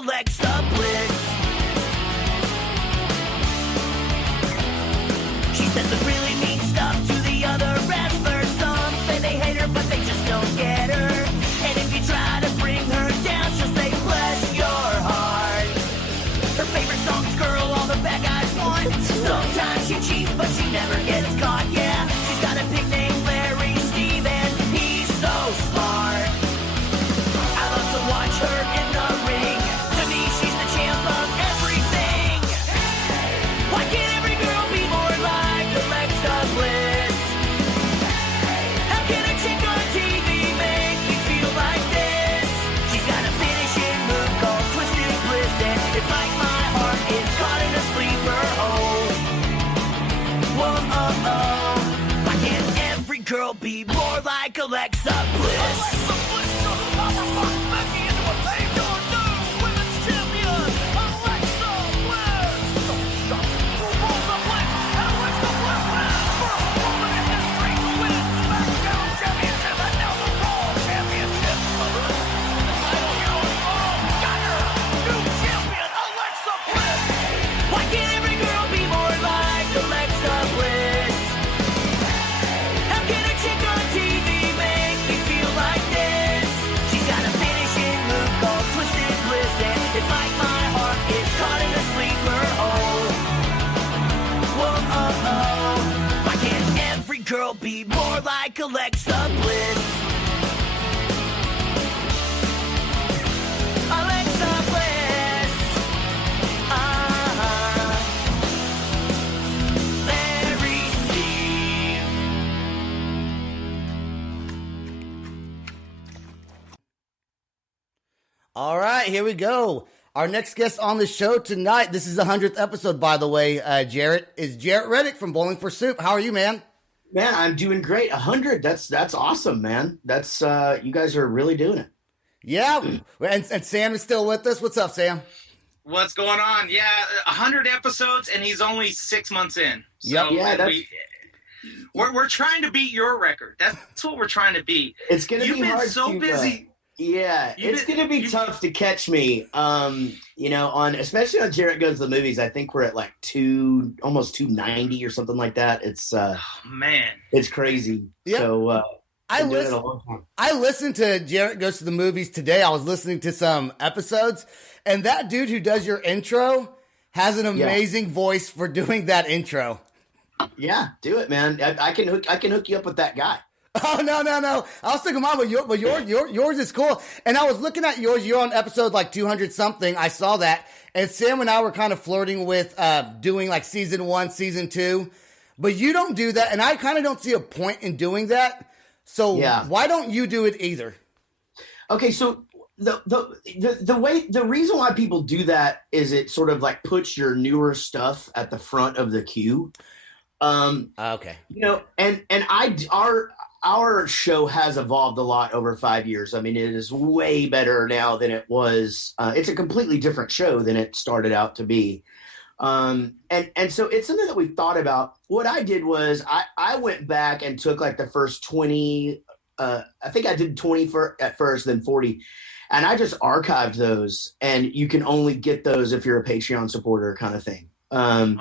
Alexa Bliss. She says some really mean stuff to the other wrestlers. Some say they hate her, but they just don't get her. And if you try to bring her down, she'll say, bless your heart. Her favorite song's Girl, All the Bad Guys Want. Sometimes she cheats, but she never gets caught, yeah. She's got a big name, Larry Steve, and he's so smart. I love to watch her in the ring. To me, she's the champ of everything. Why can't every girl be more like Alexa Bliss? How can a chick on TV make me feel like this? She's got a finishing move called Twisted Bliss, and it's like my heart is caught in a sleeper hole. Whoa, why can't every girl be more like Alexa Bliss? Alexa Bliss to the motherfucking Becky into a pay your new women's champion, Alexa Bliss. So shocking for Rosa Bliss. Alexa Bliss wins first woman in history to win SmackDown Championship and now the Raw Championship. The title here on Raw. Got her new champion, Alexa Bliss. Why can't every girl be more like Alexa Bliss? How can a chick on TV make me feel like this? She's got a finishing move called Twisted Bliss, and it's like my heart is caught in a sleeper hole. Whoa, why can't every girl be more like Alexa Bliss? Alexa Bliss. Larry Steve. All right, here we go. Our next guest on the show tonight, this is the 100th episode, by the way, Jaret, is Jaret Reddick from Bowling for Soup. How are you, man? Man, I'm doing great. 100. That's awesome, man. That's you guys are really doing it. Yeah, and Sam is still with us. What's up, Sam? What's going on? Yeah, 100 episodes, and he's only 6 months in. Yep. So Yeah, we're trying to beat your record. That's what we're trying to beat. It's gonna You've be been hard so to, busy. Yeah, it's gonna be tough to catch me. On especially on Jaret Goes to the Movies. I think we're at like almost 290 or something like that. It's Oh, man. it's crazy. Yep. So I been doing it a listen. long time. I listened to Jaret Goes to the Movies today. I was listening to some episodes, and that dude who does your intro has an amazing voice for doing that intro. Yeah, do it, man. I can hook you up with that guy. Oh, no. I was thinking, but yours is cool. And I was looking at yours. You're on episode like 200 something. I saw that. And Sam and I were kind of flirting with doing like season 1, season 2. But you don't do that. And I kind of don't see a point in doing that. So why don't you do it either? Okay, so the reason why people do that is it sort of like puts your newer stuff at the front of the queue. Okay. Our show has evolved a lot over 5 years. I mean, it is way better now than it was. It's a completely different show than it started out to be. And so it's something that we've thought about. What I did was I went back and took like the first 20, I think I did 20 at first, then 40. And I just archived those, and you can only get those if you're a Patreon supporter kind of thing. But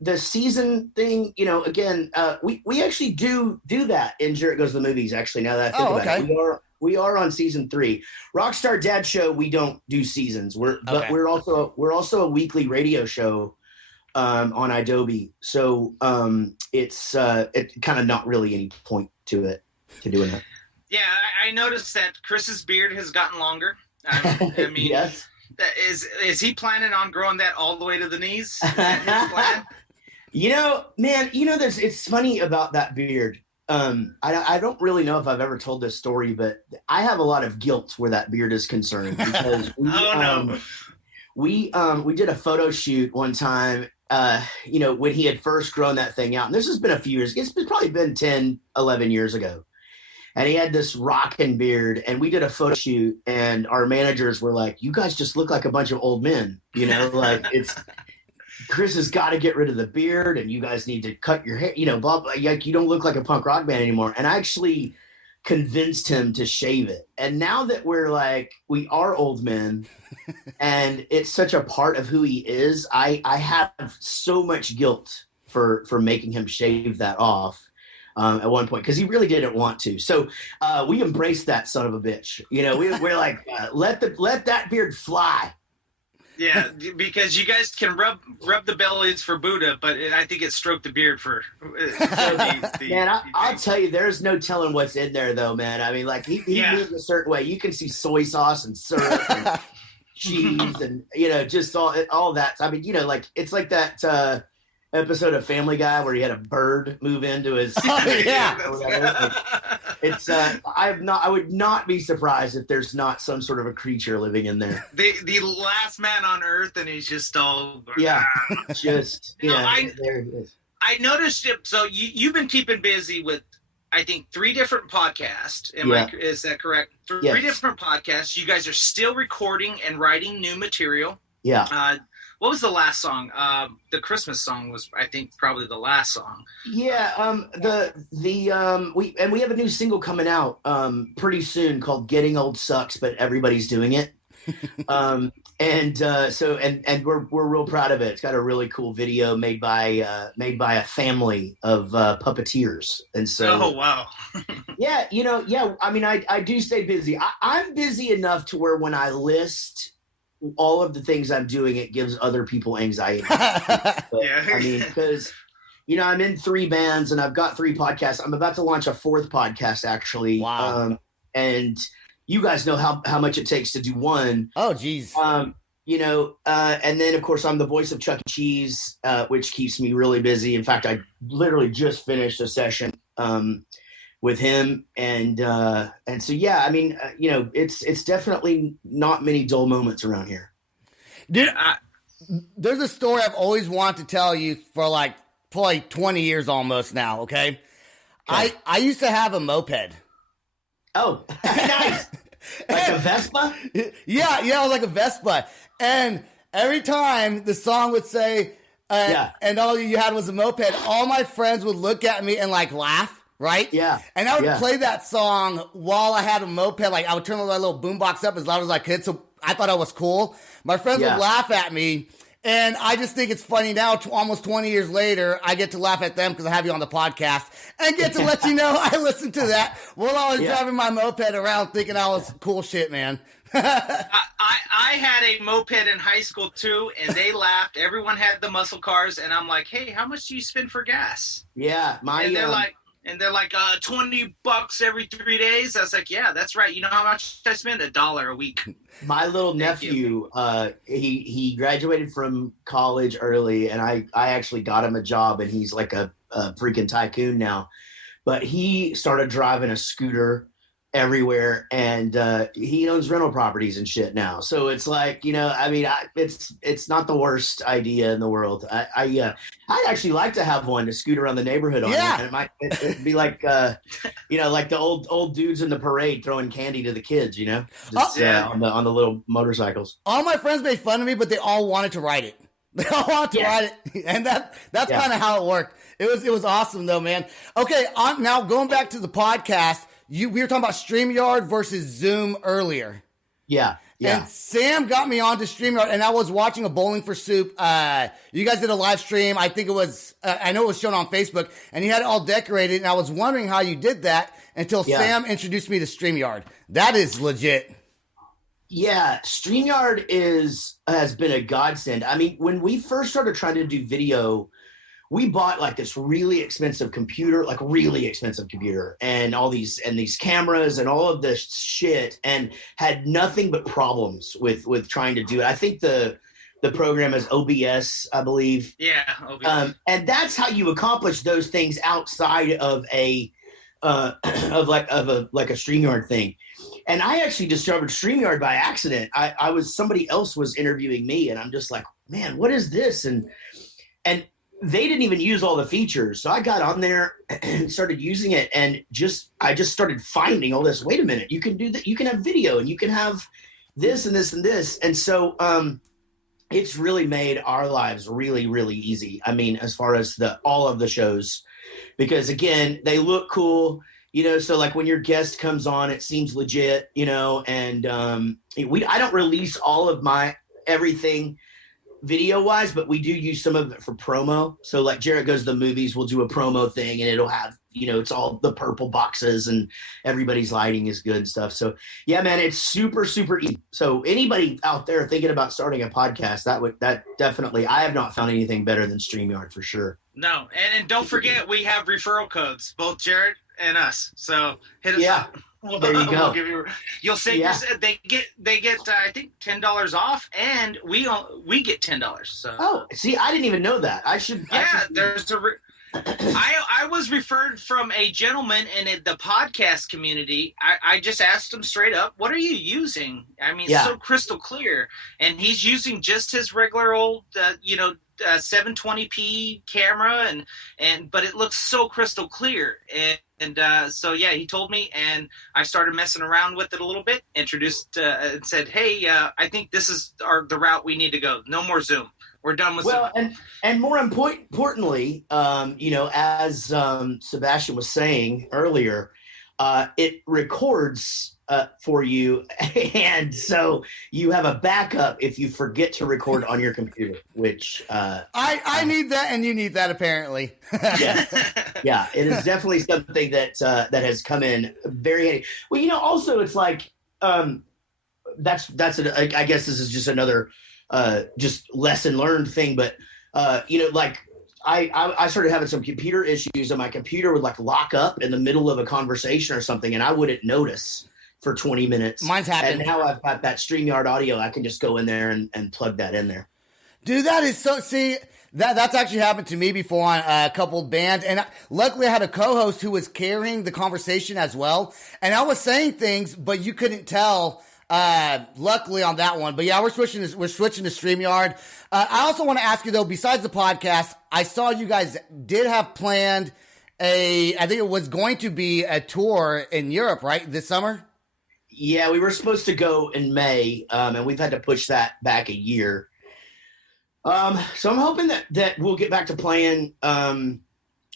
the season thing, again, we actually do that in Jaret Goes to the Movies. Actually, now that I think about it, we are on season 3. Rockstar Dad Show, we don't do seasons. But we're also a weekly radio show on Adobe. So it's kind of not really any point to doing that. Yeah, I noticed that Chris's beard has gotten longer. I mean, Yes. Is he planning on growing that all the way to the knees? Is that his plan? It's funny about that beard. I don't really know if I've ever told this story, but I have a lot of guilt where that beard is concerned because we did a photo shoot one time, when he had first grown that thing out. And this has been a few years. It's probably been 10, 11 years ago. And he had this rockin' beard, and we did a photo shoot, and our managers were like, "You guys just look like a bunch of old men, Chris has got to get rid of the beard, and you guys need to cut your hair, blah, blah, like you don't look like a punk rock band anymore." And I actually convinced him to shave it. And now that we are old men and it's such a part of who he is, I have so much guilt for making him shave that off at one point, because he really didn't want to. So we embraced that son of a bitch. We're like, let that beard fly. Yeah, because you guys can rub the bellies for Buddha, but I think it stroked the beard for. Man, I'll tell you, there's no telling what's in there, though, man. I mean, like he moves a certain way. You can see soy sauce and syrup and cheese and just all that. I mean, it's like that episode of Family Guy where he had a bird move into his. I would not be surprised if there's not some sort of a creature living in there. The last man on earth, and he's just all. Just there it is. I noticed it. So you've been keeping busy with, I think, 3 different podcasts. Is that correct? Three different podcasts. You guys are still recording and writing new material. Yeah. What was the last song? The Christmas song was, I think, probably the last song. Yeah. We have a new single coming out pretty soon called "Getting Old Sucks," but everybody's doing it. And we're real proud of it. It's got a really cool video made by a family of puppeteers. And so, oh wow. I mean, I do stay busy. I'm busy enough to where when I list all of the things I'm doing, it gives other people anxiety. I mean, because I'm in 3 bands and I've got 3 podcasts. I'm about to launch a 4th podcast, actually. Wow. And you guys know how much it takes to do one. Oh, geez. And then of course I'm the voice of Chuck E. Cheese, which keeps me really busy. In fact, I literally just finished a session with him, and so I mean, it's definitely not many dull moments around here. Dude, there's a story I've always wanted to tell you for like probably 20 years almost now. Okay. I used to have a moped. Oh, nice. Like a Vespa? Yeah, it was like a Vespa. And every time the song would say, and all you had was a moped, all my friends would look at me and like laugh, right? Yeah. And I would play that song while I had a moped. Like I would turn my little boombox up as loud as I could. So I thought I was cool. My friends would laugh at me. And I just think it's funny now, almost 20 years later, I get to laugh at them because I have you on the podcast and get to let you know I listened to that while I was driving my moped around thinking I was cool shit, man. I had a moped in high school too, and they laughed. Everyone had the muscle cars, and I'm like, hey, how much do you spend for gas? Yeah. And they're like, $20 every 3 days. I was like, yeah, that's right. You know how much I spend? $1 a week. My little nephew, he graduated from college early, and I actually got him a job, and he's like a freaking tycoon now. But he started driving a scooter everywhere, and he owns rental properties and shit now. So it's like, I mean, it's not the worst idea in the world. I'd actually like to have one to scoot around the neighborhood on. And it'd be like like the old dudes in the parade throwing candy to the kids, on the little motorcycles. All my friends made fun of me, but they all wanted to ride it. They all wanted to ride it, and that's kind of how it worked. It was awesome though, man. Okay, now going back to the podcast. We were talking about StreamYard versus Zoom earlier. Yeah. And Sam got me onto StreamYard, and I was watching a Bowling for Soup. You guys did a live stream. I think it was, I know it was shown on Facebook, and you had it all decorated, and I was wondering how you did that until Sam introduced me to StreamYard. That is legit. Yeah, StreamYard has been a godsend. I mean, when we first started trying to do video, we bought like this really expensive computer, and all these cameras and all of this shit, and had nothing but problems with trying to do it. I think the program is OBS, I believe. Yeah, OBS. And that's how you accomplish those things outside of a StreamYard thing. And I actually discovered StreamYard by accident. Somebody else was interviewing me, and I'm just like, man, what is this? And they didn't even use all the features. So I got on there and started using it, and I just started finding all this. Wait a minute, you can do that. You can have video, and you can have this and this and this. And so it's really made our lives really, really easy. I mean, as far as all of the shows, because again, they look cool. so like when your guest comes on, it seems legit, and I don't release all of my everything video wise, but we do use some of it for promo. So like Jaret Goes to the Movies, we'll do a promo thing and it'll have, it's all the purple boxes and everybody's lighting is good and stuff. So yeah, man, it's super, super easy. So anybody out there thinking about starting a podcast, that definitely, I have not found anything better than StreamYard for sure. No. And don't forget, we have referral codes, both Jaret and us. So hit us up. There you go. You'll save they get I think $10 off, and we get $10. So see, I didn't even know that. There's I was referred from a gentleman in the podcast community. I just asked him straight up, "What are you using?" I mean, so crystal clear, and he's using just his regular old 720p camera, but it looks so crystal clear. So he told me, and I started messing around with it a little bit, introduced and said, hey, I think this is the route we need to go. No more Zoom. We're done with Zoom. And more importantly, as Sebastian was saying earlier, it records for you, and so you have a backup if you forget to record on your computer, which I need that, and you need that apparently. yeah, it is definitely something that has come in very handy. Well, also it's like I guess this is just another just lesson learned thing, but like I started having some computer issues, and my computer would like lock up in the middle of a conversation or something, and I wouldn't notice for 20 minutes. Mine's happened. And now I've got that StreamYard audio. I can just go in there and plug that in there. Dude, that is that's actually happened to me before on a couple bands. And luckily I had a co-host who was carrying the conversation as well. And I was saying things, but you couldn't tell, luckily on that one. But yeah, we're switching to StreamYard. I also want to ask you though, besides the podcast, I saw you guys did have planned I think it was going to be a tour in Europe, right? This summer? Yeah, we were supposed to go in May, and we've had to push that back a year. So I'm hoping that we'll get back to playing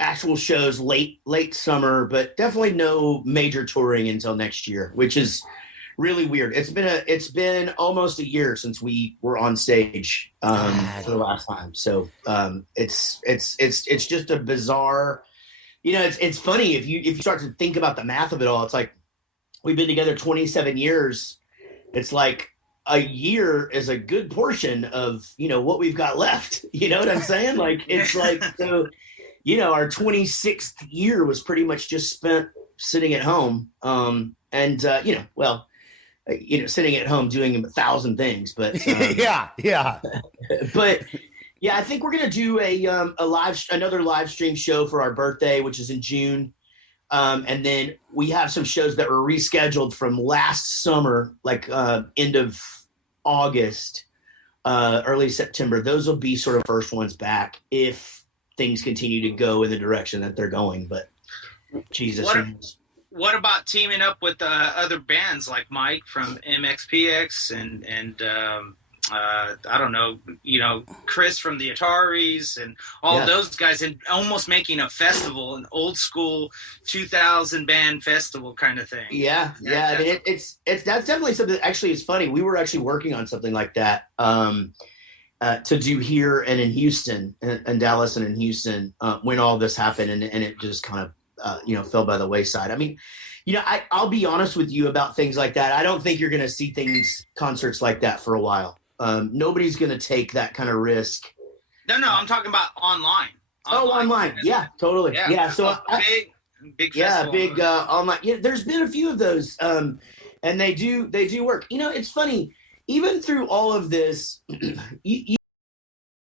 actual shows late summer, but definitely no major touring until next year, which is really weird. It's been almost a year since we were on stage for the last time. So it's just a bizarre. It's funny if you start to think about the math of it all. It's like, we've been together 27 years. It's like a year is a good portion of, what we've got left. You know what I'm saying? Like, it's like, so, our 26th year was pretty much just spent sitting at home. Sitting at home doing 1,000 things, but yeah. But yeah, I think we're going to do another live stream show for our birthday, which is in June. And then we have some shows that were rescheduled from last summer, like end of August, early September. Those will be sort of first ones back if things continue to go in the direction that they're going. But Jesus. What about teaming up with other bands like Mike from MXPX and I don't know, Chris from the Ataris and all those guys, and almost making a festival, an old school 2000 band festival kind of thing. Yeah. I mean, that's definitely something that actually is funny. We were actually working on something like that to do here and in Houston, and Dallas and in Houston when all this happened, and it just kind of fell by the wayside. I mean, I'll be honest with you about things like that. I don't think you're going to see concerts like that for a while. Nobody's going to take that kind of risk. No, I'm talking about online. Online. Yeah, totally. Yeah. So big festival. Big online. Yeah, there's been a few of those, and they do work. It's funny. Even through all of this,